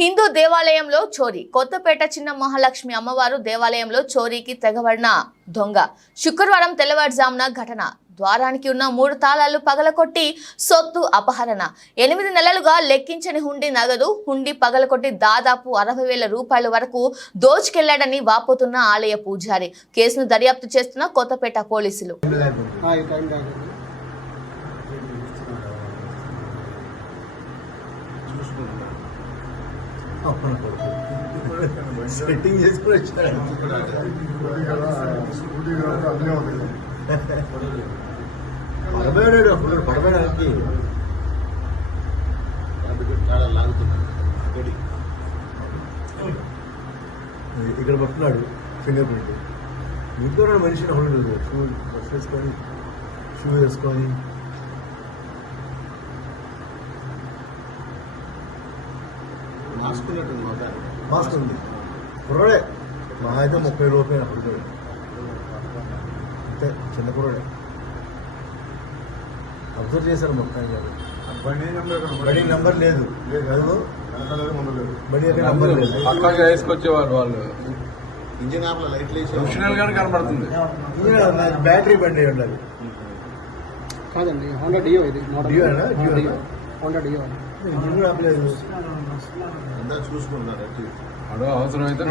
హిందూ దేవాలయంలో చోరీ. కొత్తపేట చిన్న మహాలక్ష్మి అమ్మవారు దేవాలయంలో చోరీకి తెగబడిన దొంగ శుక్రవారం తెల్లవారుజామున ఘటన. ద్వారానికి ఉన్న 3 తాళాలు పగలకొట్టి సొత్తు అపహరణ. 8 నెలలుగా లెక్కించని హుండీ నగదు, హుండీ పగలకొట్టి దాదాపు 60,000 రూపాయల వరకు దోచుకెళ్లాడని వాపోతున్న ఆలయ పూజారి. కేసును దర్యాప్తు చేస్తున్న కొత్తపేట పోలీసులు. సెట్టింగ్ చేసుకుని వచ్చాడు. పడబోయాడు అప్పుడు పడబోయడానికి చాలా లాగుతున్నాడు. ఇక్కడ పట్టున్నాడు ఫింగర్ ప్రింట్. ఇంట్లో మనిషి ఉండదు. డ్రెస్ వేసుకొని షూ వేసుకొని మాస్క్ ఉంది. కుర్రాడే మా అయితే 30 రూపాయలు అప్పుడు అంతే, చిన్న కుర్రాడే. అబ్జర్వ్ చేశారు మొత్తం. బడి నెంబర్ లేదు, బడి అక్కడ నెంబర్ లేదు. అట్లాగే వేసుకొచ్చేవారు వాళ్ళు. ఇంజిన్ ఆఫ్ లైట్లు ప్రొఫెషనల్ గానే కనబడుతుంది. బ్యాటరీ బండి ఉండాలి. కాదండి, హోండా డియో ఇది. డియో హోండా డియో ఇంజిన్ ఆఫ్ లేదు. అంతా చూసుకున్నారు. అవసరం అయితే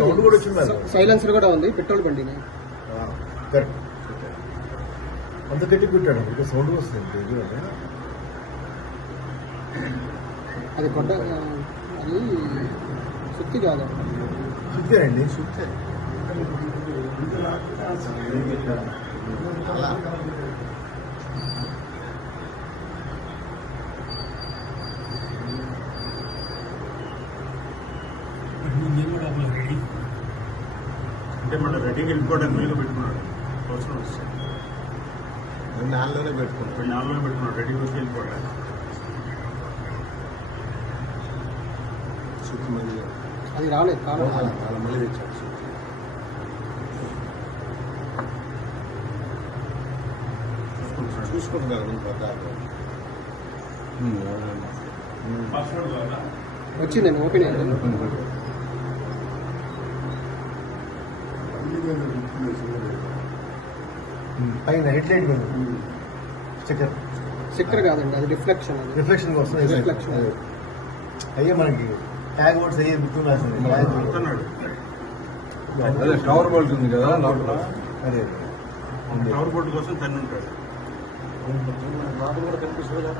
సౌండ్ కూడా వచ్చింది. సైలెన్సర్ కూడా ఉంది. పెట్రోల్ బండి అంత గట్టి పెట్టాడు. ఇంకా సౌండ్ వస్తుంది. అది కొట్ట అది సుత్తి కాదు. సుత్తేనండి, సుత్తే. అంటే మన రెడీకి వెళ్ళిపోవడానికి వీలుగా పెట్టుకున్నాడు. అవసరం వస్తుంది నాలుగులోనే పెట్టుకున్నాడు. నాలుగులో పెట్టుకున్నాడు. రెడీకి వచ్చి వెళ్ళిపోవడానికి సుత్తి మళ్ళీ అది రాలేదు. చాలా మళ్ళీ తెచ్చాడు. చూసుకుంటున్నారు వచ్చిందండి, ఓపెన్ అయింది. పైన హెడ్ లైట్ స్టిక్కర్. స్టిక్కర్ కాదండి, అది రిఫ్లెక్షన్. రిఫ్లెక్షన్ కోసం రిఫ్లెక్షన్ అయ్యే మనకి ట్యాగ్ వర్డ్స్ అయ్యే గుర్తున్నాడు. అదే కవర్ బోల్ట్ ఉంది కదా లోపల. అదే కవర్ బోర్డు కోసం తను ఉంటాడు. నాకు కూడా కనిపిస్తుంది.